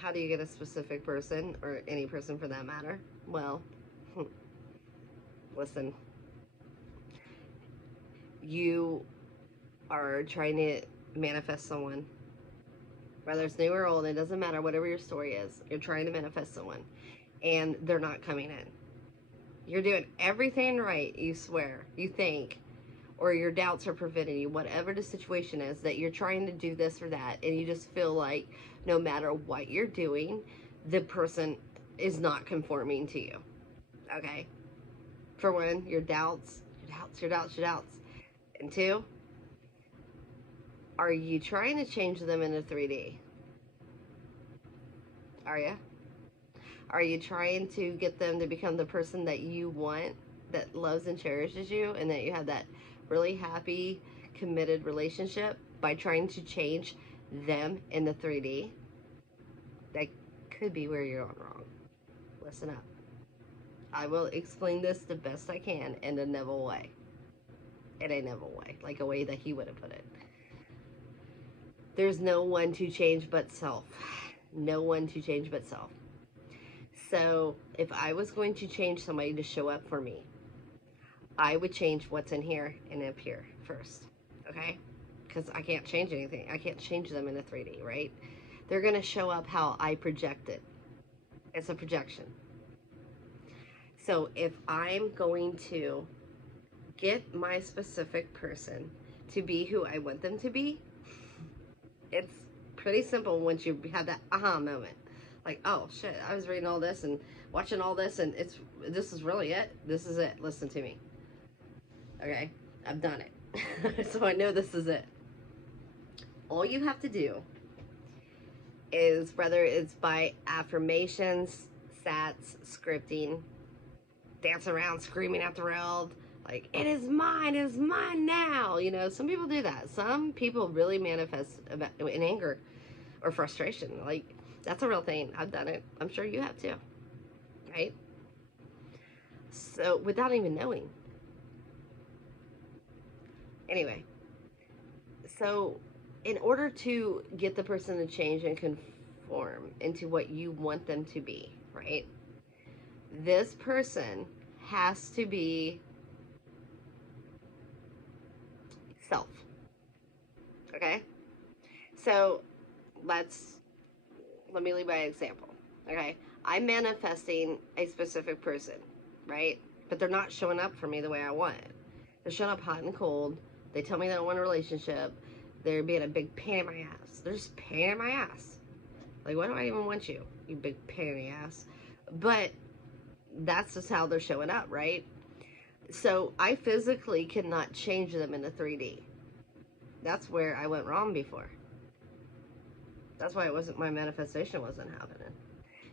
How do you get a specific person, or any person for that matter? Well, listen, you are trying to manifest someone, whether it's new or old, it doesn't matter, whatever your story is, you're trying to manifest someone, and they're not coming in. You're doing everything right, you swear, you think, or your doubts are preventing you, whatever the situation is, that you're trying to do this or that, and you just feel like no matter what you're doing, the person is not conforming to you. Okay? For one, your doubts, your doubts, your doubts, your doubts. And two, are you trying to change them into 3D? Are you? Are you trying to get them to become the person that you want, that loves and cherishes you, and that you have that really happy, committed relationship by trying to change them in the 3D? That could be where you're going wrong. Listen up. I will explain this the best I can in a Neville way. In a Neville way, like a way that he would have put it. There's no one to change but self. No one to change but self. So if I was going to change somebody to show up for me, I would change what's in here and up here first. Okay? Because I can't change anything. I can't change them in a 3D, right? They're going to show up how I project it. It's a projection. So if I'm going to get my specific person to be who I want them to be, it's pretty simple once you have that aha moment. Like, oh shit, I was reading all this and watching all this, and this is really it. This is it. Listen to me. Okay? I've done it. So I know this is it. All you have to do is, whether it's by affirmations, sats, scripting, dance around screaming at the world, like, it is mine now. You know, some people do that. Some people really manifest in anger or frustration. Like, that's a real thing. I've done it. I'm sure you have too. Right? So, without even knowing. Anyway, so in order to get the person to change and conform into what you want them to be, right? This person has to be self. Okay? So let me lead by example. Okay? I'm manifesting a specific person, right? But they're not showing up for me the way I want. They're showing up hot and cold. They tell me they don't want a relationship. They're being a big pain in my ass. They're just pain in my ass. Like, why do I even want you, you big pain in the ass? But that's just how they're showing up, right? So I physically cannot change them into 3D. That's where I went wrong before. That's why my manifestation wasn't happening.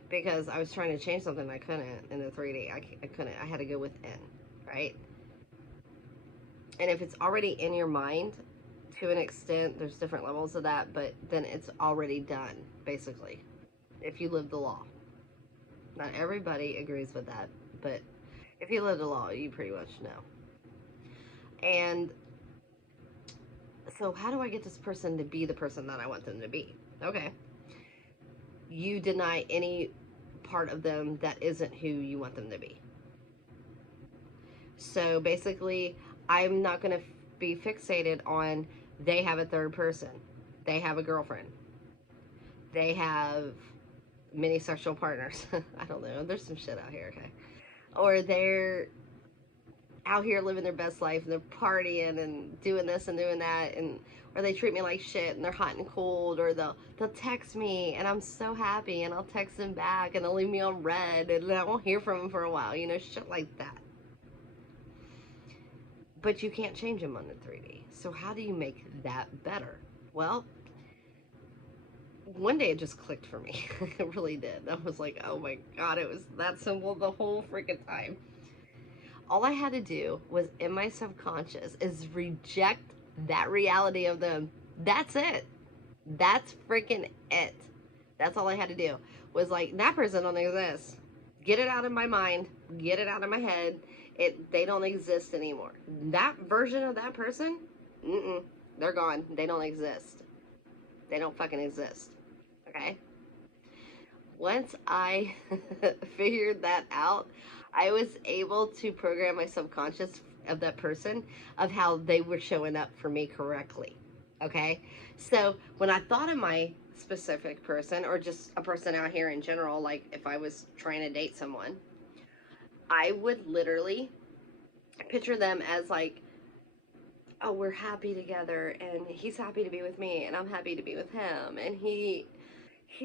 Because I was trying to change something I couldn't in the 3D. I couldn't. I had to go within, right? And if it's already in your mind, to an extent, there's different levels of that, but then it's already done, basically, if you live the law. Not everybody agrees with that, but if you live the law, you pretty much know. And so, how do I get this person to be the person that I want them to be? Okay. You deny any part of them that isn't who you want them to be. So basically, I'm not going to be fixated on they have a third person, they have a girlfriend, they have many sexual partners. I don't know. There's some shit out here, okay? Or they're out here living their best life and they're partying and doing this and doing that, and or they treat me like shit and they're hot and cold, or they'll text me and I'm so happy and I'll text them back and they'll leave me on red and I won't hear from them for a while, you know, shit like that. But you can't change them on the 3D. So how do you make that better? Well, one day it just clicked for me. It really did. I was like, oh my god, it was that simple the whole freaking time. All I had to do was, in my subconscious, is reject that reality of them. That's it. That's freaking it. That's all I had to do. Was like, that person don't exist. Get it out of my mind. Get it out of my head. They don't exist anymore. That version of that person, they're gone. They don't exist. They don't fucking exist. Okay? Once I figured that out, I was able to program my subconscious of that person of how they were showing up for me correctly. Okay? So when I thought of my specific person or just a person out here in general, like if I was trying to date someone, I would literally picture them as like, oh, we're happy together and he's happy to be with me and I'm happy to be with him and he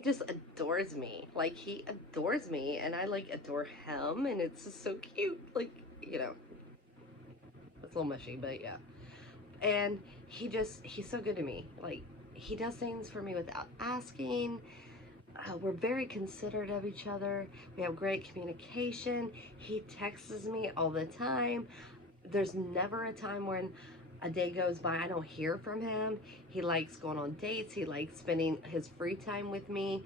just adores me. Like he adores me and I like adore him and it's just so cute. Like, you know, it's a little mushy, but yeah. And he's so good to me. Like he does things for me without asking. We're very considerate of each other. We have great communication. He texts me all the time. There's never a time when a day goes by I don't hear from him. He likes going on dates. He likes spending his free time with me.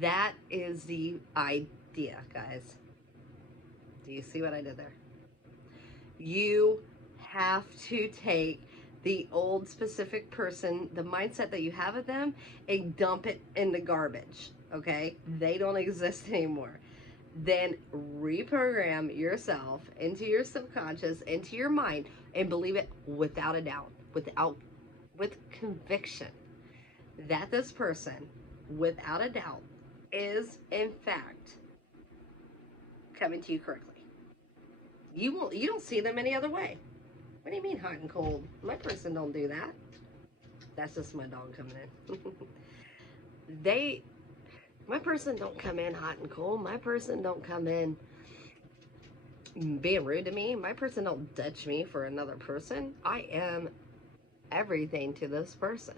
That is the idea, guys. Do you see what I did there? You have to take the old specific person, the mindset that you have of them, and dump it in the garbage. Okay? They don't exist anymore. Then reprogram yourself into your subconscious, into your mind, and believe it without a doubt, with conviction that this person, without a doubt, is in fact coming to you correctly. You don't see them any other way. What do you mean hot and cold? My person don't do that. That's just my dog coming in. they My person don't come in hot and cold. My person don't come in being rude to me. My person don't ditch me for another person. I am everything to this person.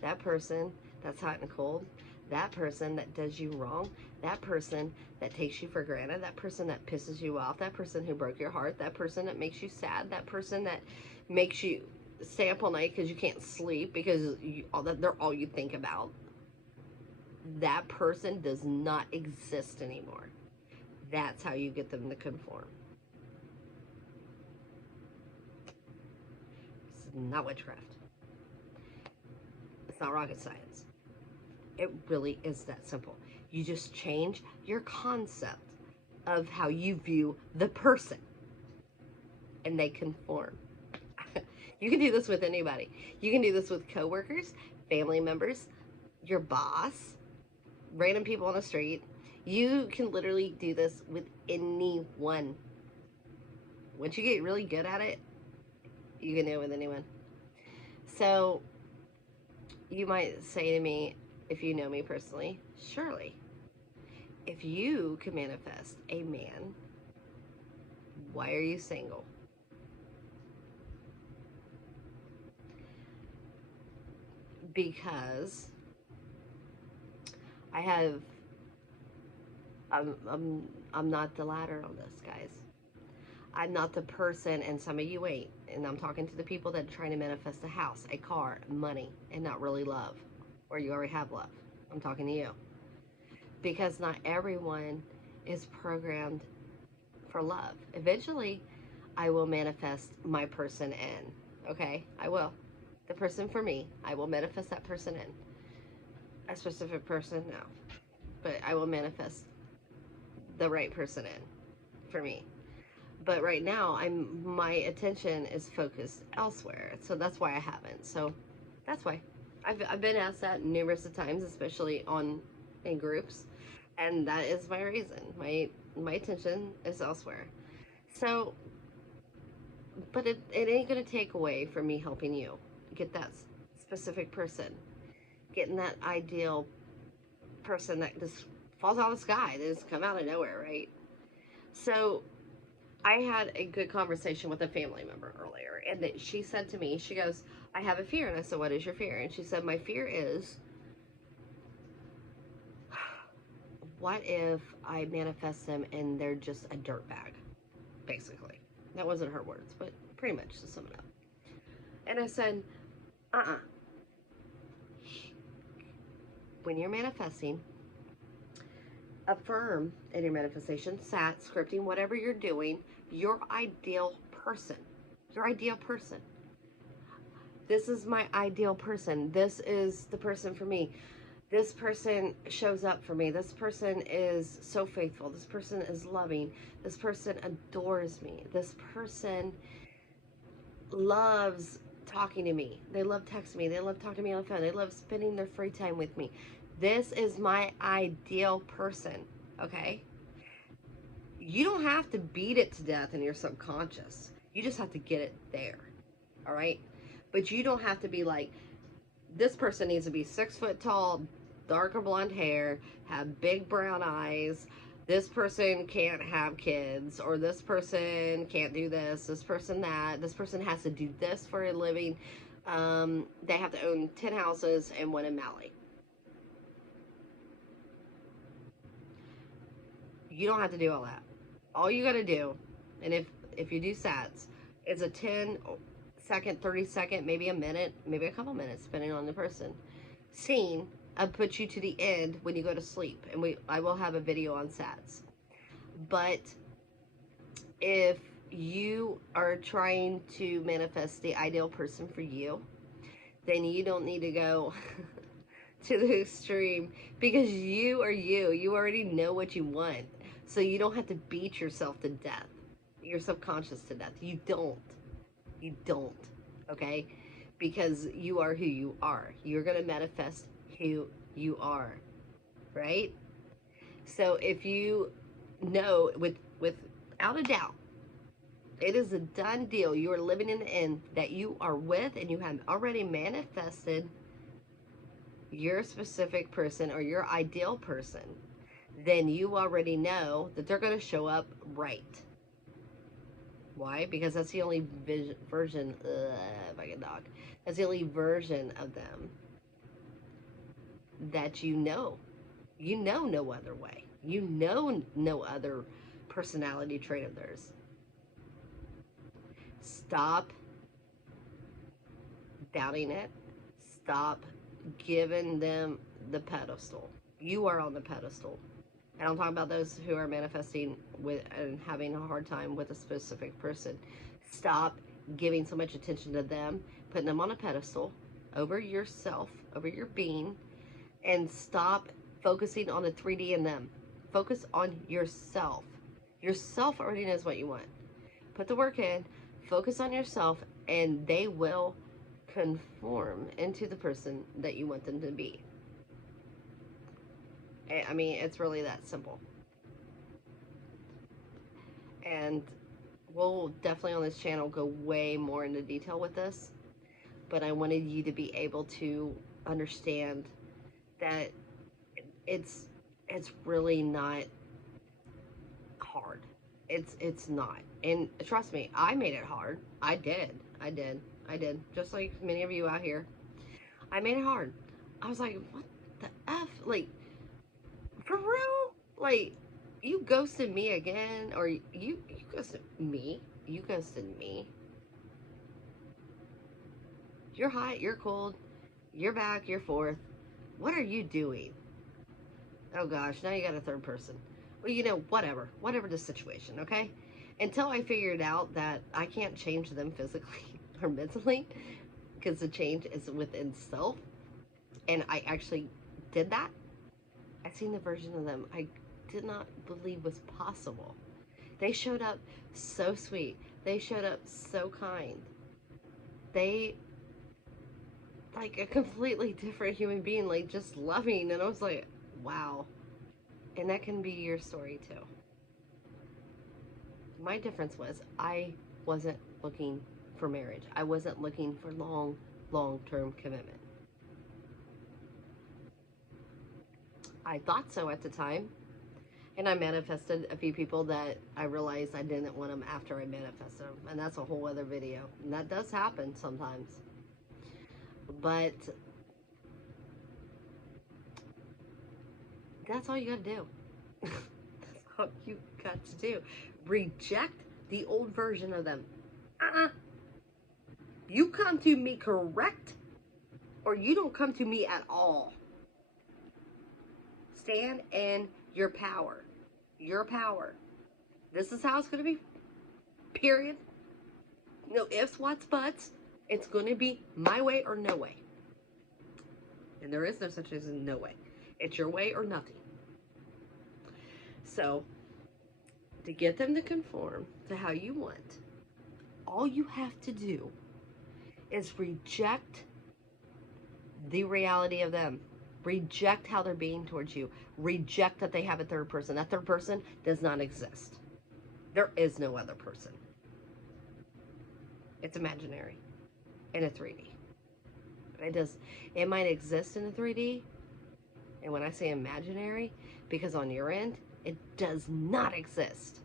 That person that's hot and cold, that person that does you wrong, that person that takes you for granted, that person that pisses you off, that person who broke your heart, that person that makes you sad, that person that makes you stay up all night because you can't sleep because they're all you think about. That person does not exist anymore. That's how you get them to conform. It's not witchcraft. It's not rocket science. It really is that simple. You just change your concept of how you view the person and they conform. You can do this with anybody. You can do this with coworkers, family members, your boss, random people on the street. You can literally do this with anyone. Once you get really good at it, you can do it with anyone. So you might say to me, if you know me personally, Shirley, if you can manifest a man, why are you single? Because I have I'm not the ladder on this, guys. I'm not the person, and some of you ain't. And I'm talking to the people that are trying to manifest a house, a car, money, and not really love, or you already have love. I'm talking to you. Because not everyone is programmed for love. Eventually, I will manifest my person in. Okay? I will. The person for me, I will manifest that person in. A specific person, no. But I will manifest the right person in for me. But right now, my attention is focused elsewhere. So that's why I haven't. So that's why. I've been asked that numerous of times, especially in groups, and that is my reason. My attention is elsewhere. So, but it ain't gonna take away from me helping you get that specific person, getting that ideal person that just falls out of the sky, that just come out of nowhere, right? So I had a good conversation with a family member earlier, and that she said to me, she goes, I have a fear. And I said, what is your fear? And she said, my fear is, what if I manifest them and they're just a dirtbag, basically. That wasn't her words, but pretty much to sum it up. And I said, when you're manifesting, affirm in your manifestation, sat, scripting, whatever you're doing, your ideal person. Your ideal person. This is my ideal person. This is the person for me. This person shows up for me. This person is so faithful. This person is loving. This person adores me. This person loves talking to me. They love texting me. They love talking to me on the phone. They love spending their free time with me. This is my ideal person, okay? You don't have to beat it to death in your subconscious. You just have to get it there, all right? But you don't have to be like, this person needs to be 6 foot tall, darker blonde hair, have big brown eyes. This person can't have kids, or this person can't do this person that. This person has to do this for a living. They have to own 10 houses and one in Maui. You don't have to do all that. All you got to do, and if you do sats, is a 10-second, 30-second, maybe a minute, maybe a couple minutes, depending on the person. Scene. I'll put you to the end when you go to sleep, and I will have a video on sats. But if you are trying to manifest the ideal person for you, then you don't need to go to the extreme, because you are you. You already know what you want. So you don't have to beat yourself to death, your subconscious to death. You don't. You don't. Okay? Because you are who you are. You're going to manifest who you are. Right? So if you know without a doubt, it is a done deal. You are living in the end that you are with, and you have already manifested your specific person or your ideal person, then you already know that they're going to show up right. Why? Because that's the only version, fucking dog. That's the only version of them that you know. You know no other way. You know no other personality trait of theirs. Stop doubting it. Stop giving them the pedestal. You are on the pedestal. And I'm talking about those who are manifesting with and having a hard time with a specific person. Stop giving so much attention to them, putting them on a pedestal over yourself, over your being, and stop focusing on the 3D in them. Focus on yourself. Yourself already knows what you want. Put the work in, focus on yourself, and they will conform into the person that you want them to be. I mean, it's really that simple. And we'll definitely on this channel go way more into detail with this. But I wanted you to be able to understand that it's really not hard. It's not. And trust me, I made it hard. I did. Just like many of you out here. I made it hard. I was like, what the F? Like, for real? Like, you ghosted me again? Or you ghosted me? You ghosted me. You're hot, you're cold, you're back, you're forth. What are you doing? Oh gosh, now you got a third person. Well, you know, whatever the situation, okay? Until I figured out that I can't change them physically or mentally, because the change is within self, and I actually did that. I seen the version of them I did not believe was possible. They showed up so sweet. They showed up so kind. They, like a completely different human being, like just loving. And I was like, wow. And that can be your story too. My difference was I wasn't looking for marriage. I wasn't looking for long-term commitment. I thought so at the time. And I manifested a few people that I realized I didn't want them after I manifested them. And that's a whole other video. And that does happen sometimes. But that's all you got to do. That's all you got to do. Reject the old version of them. You come to me correct, or you don't come to me at all. Stand in your power. Your power. This is how it's going to be. Period. No ifs, whats, buts. It's going to be my way or no way. And there is no such thing as no way. It's your way or nothing. So, to get them to conform to how you want, all you have to do is reject the reality of them. Reject how they're being towards you. Reject that they have a third person. That third person does not exist. There is no other person. It's imaginary in a 3D. It might exist in a 3D. And when I say imaginary, because on your end, it does not exist.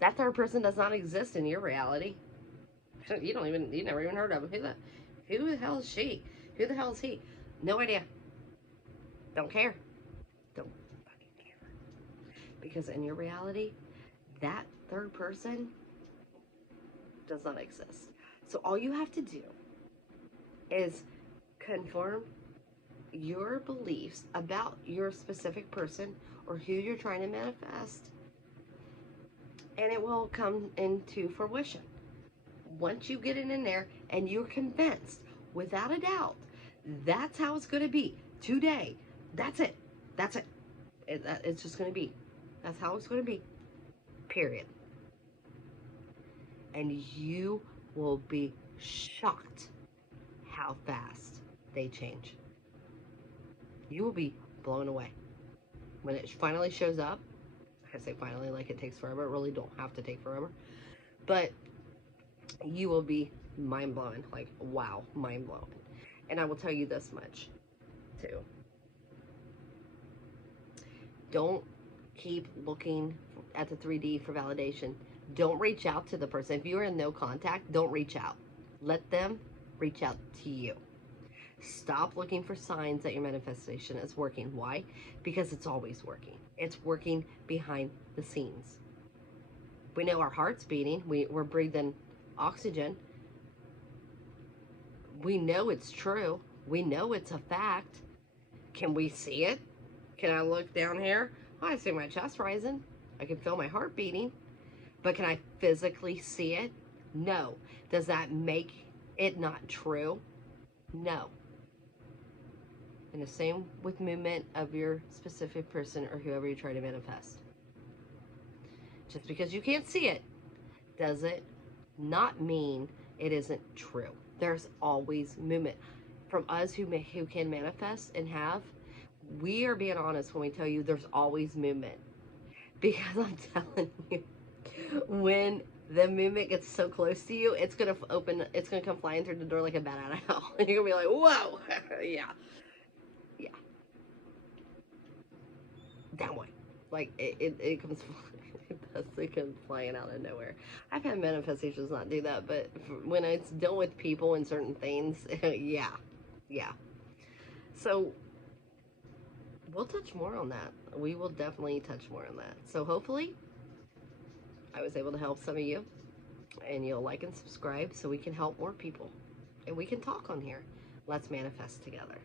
That third person does not exist in your reality. You never even heard of him. Who the hell is she? Who the hell is he? No idea. Don't care. Don't fucking care. Because in your reality, that third person does not exist. So all you have to do is conform your beliefs about your specific person or who you're trying to manifest, and it will come into fruition. Once you get it in there and you're convinced, without a doubt, that's how it's going to be today. That's it. That's it. It's just going to be. That's how it's going to be. Period. And you will be shocked how fast they change. You will be blown away. When it finally shows up, I say finally like it takes forever. It really don't have to take forever. But you will be mind-blowing. Like, wow, mind-blowing. And I will tell you this much, too. Don't keep looking at the 3D for validation. Don't reach out to the person. If you are in no contact, don't reach out. Let them reach out to you. Stop looking for signs that your manifestation is working. Why? Because it's always working. It's working behind the scenes. We know our heart's beating. We're breathing oxygen. We know it's true. We know it's a fact. Can we see it? Can I look down here? Oh, I see my chest rising. I can feel my heart beating. But can I physically see it? No. Does that make it not true? No. And the same with movement of your specific person or whoever you try to manifest. Just because you can't see it, does it not mean it isn't true. There's always movement. From us who can manifest and have, we are being honest when we tell you there's always movement. Because I'm telling you, when the movement gets so close to you, it's gonna come flying through the door like a bat out of hell. And you're gonna be like, whoa, yeah. That way. Like, it comes, it comes flying out of nowhere. I've had manifestations not do that, but when it's dealt with people and certain things, yeah. So, we'll touch more on that. We will definitely touch more on that. So, hopefully, I was able to help some of you, and you'll like and subscribe so we can help more people, and we can talk on here. Let's manifest together.